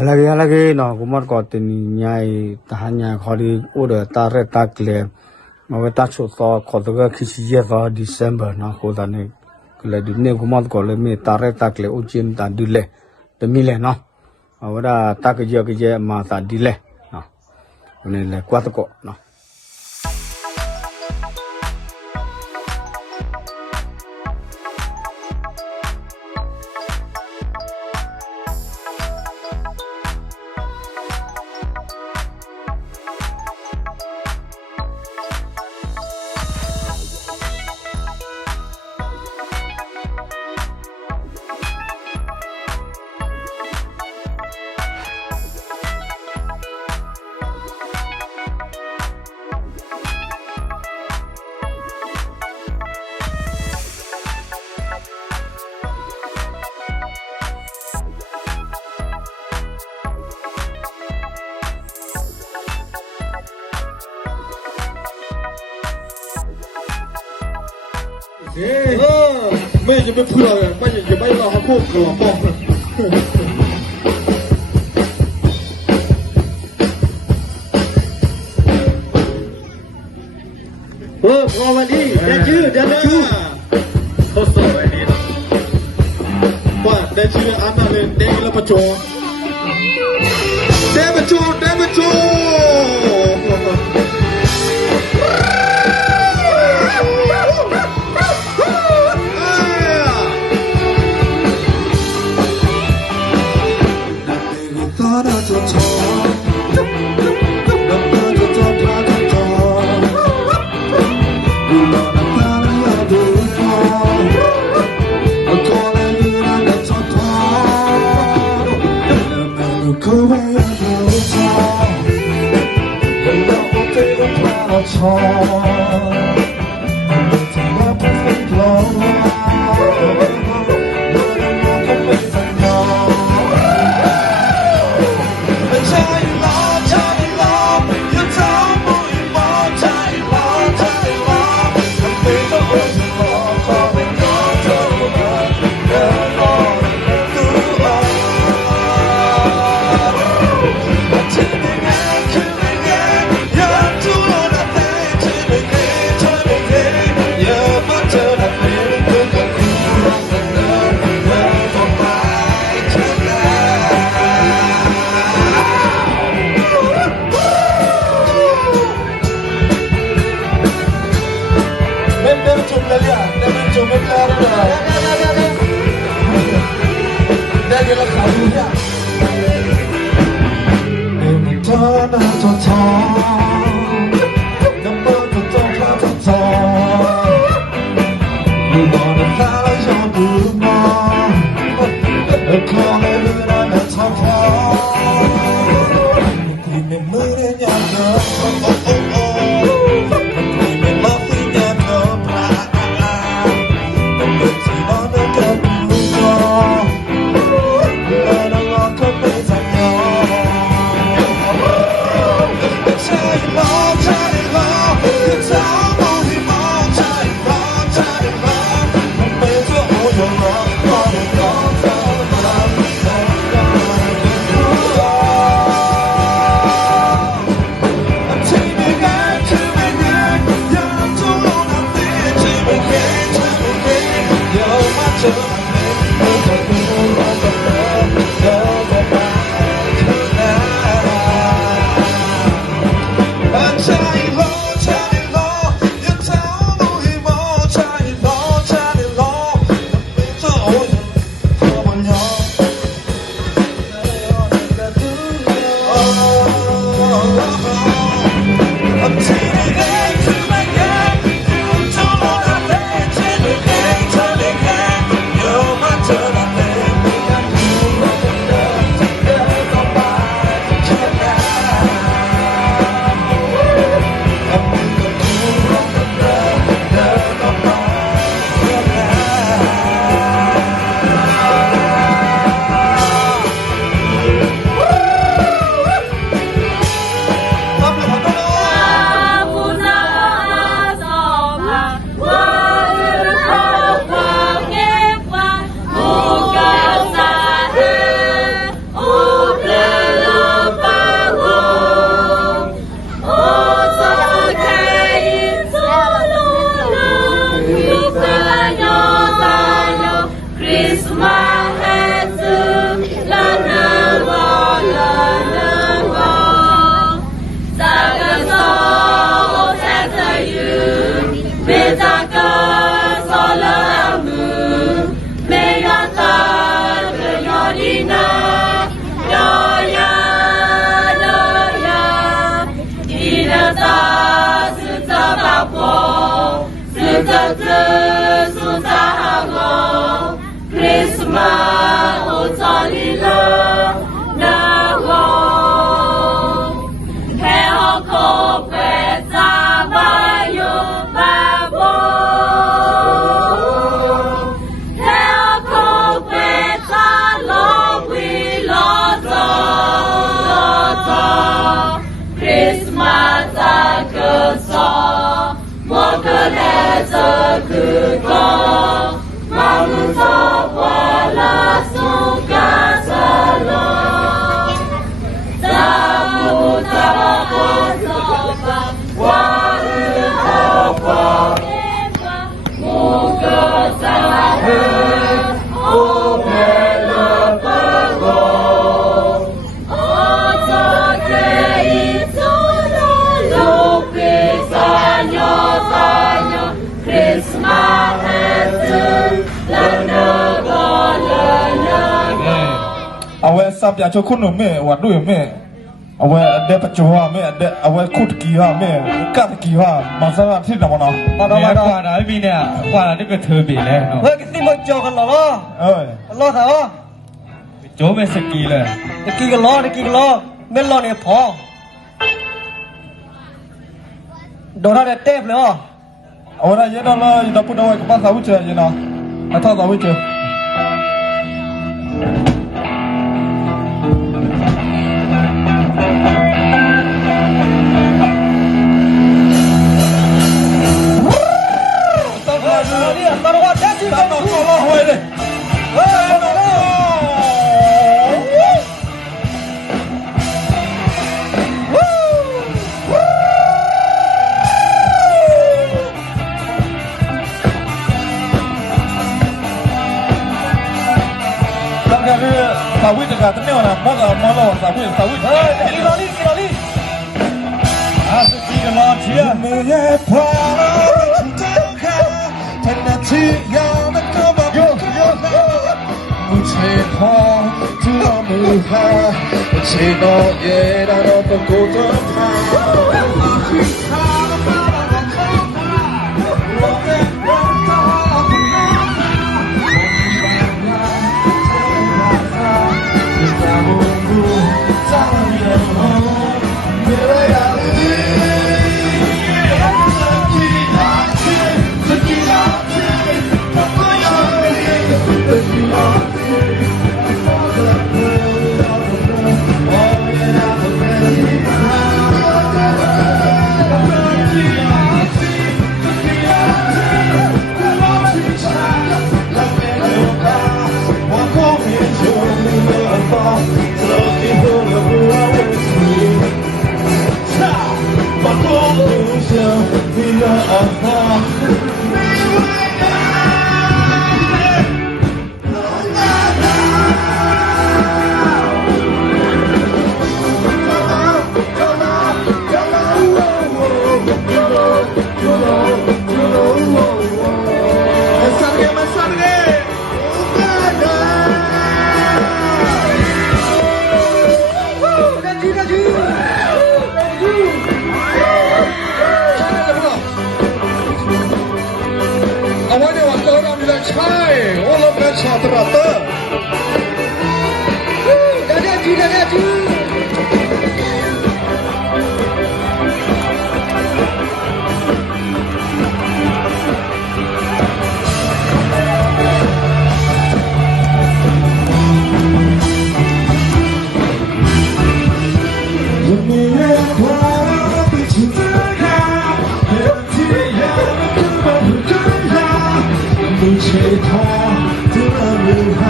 Halagi no kumar ko tini nyai tahanya khori udah tarik takle mau tachu to khodaga kisiye to December na khodane kle dine kumar ko le me tarik takle ujim ta dile temile no awara takje ma ta dile no ne le kwat ko noไม่จะไม่เพื่อเลยไม่จะไม่เราเขาพูดกลัวป้องพอวันนี้เดี๋ยวชื่อเขาสวยดีนะว่าเดี๋ยวชื่ออามาเลยเด็กแล้วมาโจเด็กมาโจ เอาไว้สับยาโชคุณหนุ่มแม่วัดด้วยแม่เอาไว้เด็กปัจจุบันแม่เด็กเอาไว้คุดกี่ว่าแม่กัดกี่ว่ามาสร้างที่ไหนมาเนาะ มาดอกว่าได้มีเนี่ยว่าได้ก็เธอบีแล้วเนาะ เฮ้ยนี่มึงโจกันหรอ เอ้ย ล้อเถอะ โจไม่สกีเลย ตะกี้กันล้อเม่นล้อเนี่ยพอโดนอะไรเต็มเลยอ่ะ เอาไว้เยอะนั่นเลยดับพูดเอาไว้กับภาษาวิเศษยังเนาะมาท่าสาวิเศษสาวิจะการตั้งเนี่ยนะมอลสาวิเฮ้ยกิโลลี่สกีกันรอเชียร์ไม่แย่พอที่จะฆ่าทันทียามันก็บอกโยมุเชพอที่เรามือหามุเชโนเย่ได้เราต้องกูจะพาเอาไว้ในวันโตเรามีแต่ใช่โอ้เราเป็นชาตราเตอร์ดาดาจี不切他，这女孩，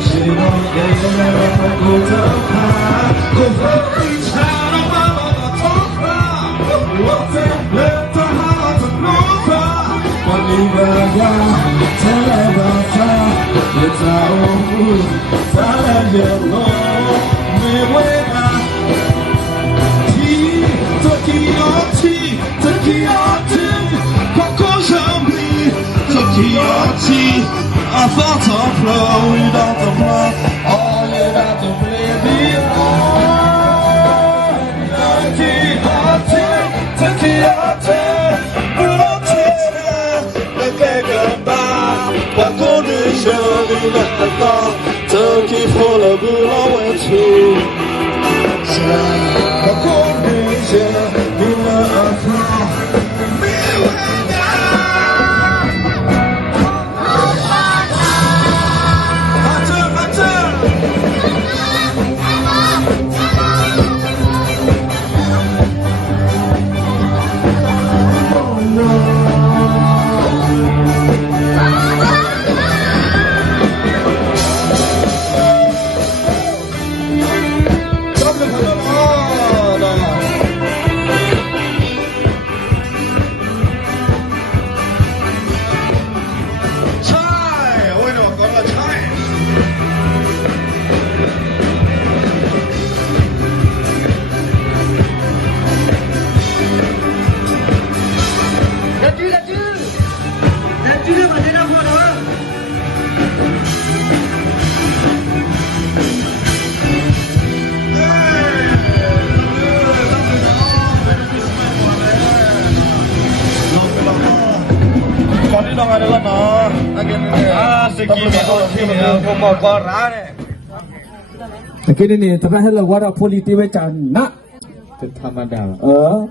谁能给我过得好？我和你差了妈妈的头发，我在冷的好的魔法，把你的爱再来把它，也在我不再来联络，没为他。I thought of flow without the blood. All you got to believe in. 不能接了，那个个吧，我过的生命的海岛，这给破了不老外出。我过的生命的海岛，没完呀。马正。Kini ni tengah hello wara politik wecan nak. Terhamada.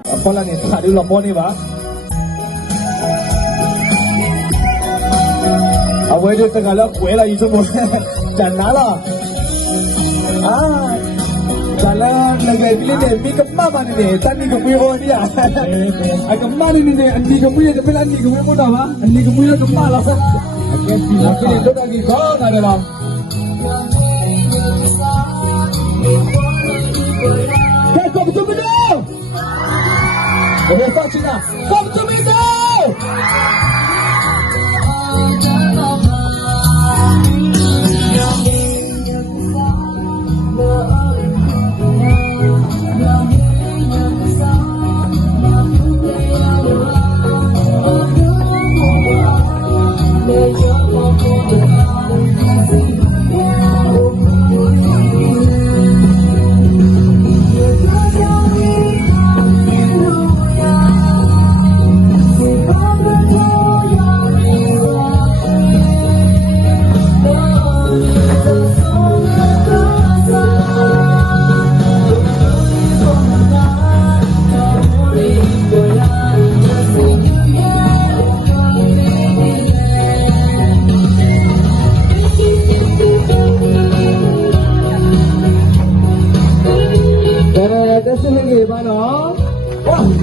Apa lah ni tadi lomo ni ba? Awak dia tengah lah kue lah itu semua. Jangan lah. Kalau negara ini ni, mi kemana mana ni? Tadi kemudian dia. Kemana ni ni? Andi kemudian tapi andi kemudian mana ba? Andi kemudian kemana lah? Okey, itu lagi kau ada lah. Kau betul-betul. Boleh tak Cina? Kau betul-betul.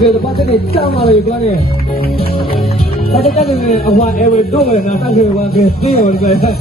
Lepas ni cang lah iklan ni. Tadi kan ni awak ever do na tak ke awak ke ni orang ke.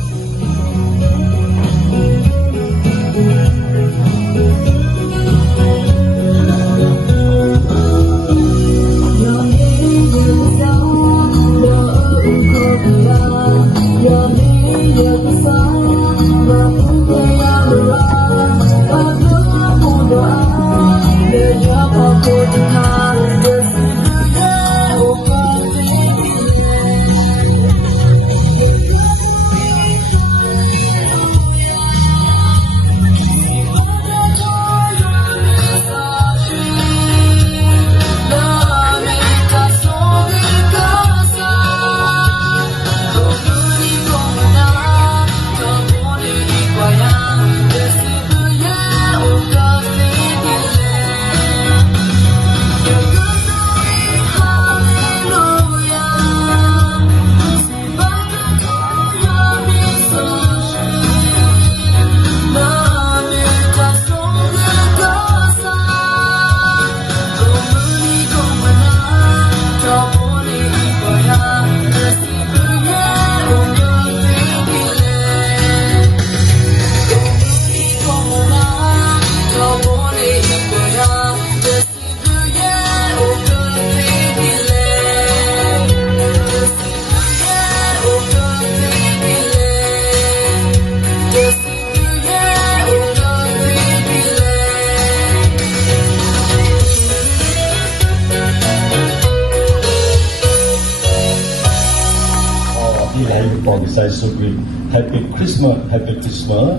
Saya suka Happy Christmas, Happy Christmas.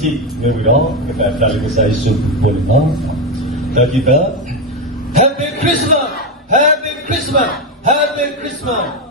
Ti mewiro kita dari saya suka boleh. Dan kita Happy Christmas, Happy Christmas Happy Christmas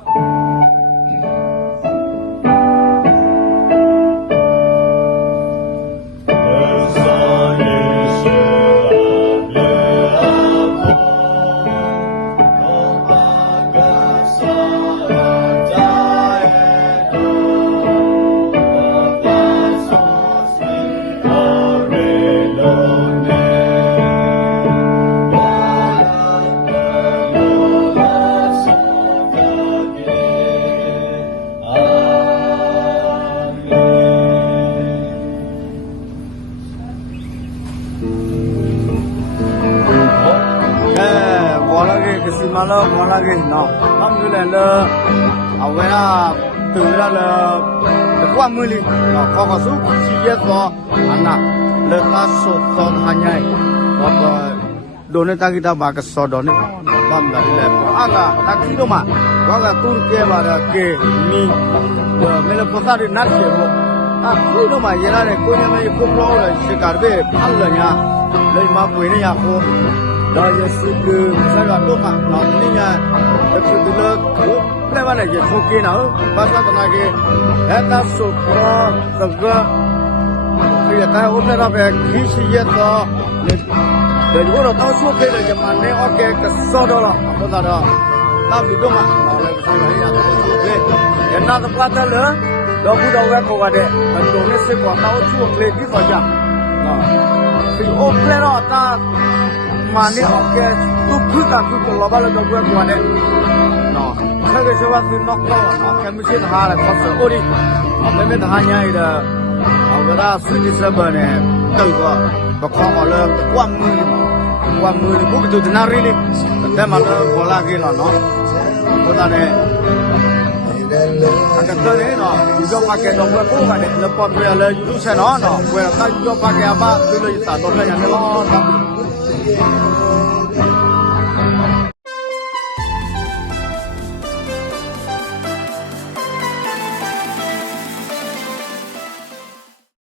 วอลล์ก็สิมาแล้ววอลล์ก็เนาะน้ำอยู่เลยเอาไว้ละตื่นแล้วตะกว่ามือลีเนาะข้อสู้ชีวิตก็อันน่ะเลิกตาสุดตอนหันใหญ่ว่าโดนตากิตาบากสอดนี่บ้านกันเลยอ่ะก็ตะกี้ก็มาว่าตุรกีบาร์เกมีเมลโพสารินัดเชียวอ่ะคุยก็มาเยอะเลยคุยยังไม่คุยแล้วเลยสิการเบ้พันเลยเนี่ยเลยมาคุยเนี่ยอยากคุยเราจะซื้อคือใช้กับลูกอ่ะเราเนี่ยจะซื้อตัวเล็กเรียกว่าอะไรจะคุยกันเอาภาษาตะนักเอ็ดาสุดก็ตะก็คือแต่อุ้มเราไปขี้เสียต่อเดี๋ยวเราต้องช่วยกันเลยจะมันเนี่ยโอเคก็สอดแล้วก็ตาเราตามดูก็มาเราเลยใช้อะไรอย่างนี้ช่วยกันเห็นหน้าตะพัดเลยเราพูดเอาไว้ก็ว่าเด็กมันตรงนี้สิกว่าเราช่วยกันที่ต่อจากคือโอเคเราตามาเนี่ยโอเคทุกคือการคือเราบ้านเราก็ว่าตัวเนี่ยเนาะถ้าเกิดว่าคือนอกเราโอเคไม่ใช่ทหารเลยเขาโอ้ดิเอาไม่ทหารใหญ่เลยเอาเวลาสุดที่สุดเนี่ยตั้งก็ข้อมาเลยกว่ามือพวกตัวจะน่ารีเลยแต่มาเลยโบราณกี่แล้วเนาะโบราณเนี่ยakan tu ni no, juga pakai dompet tu kan, lepas tu ada juga saya no, kau tak juga pakai apa, tu le tak dompet yang ni lo.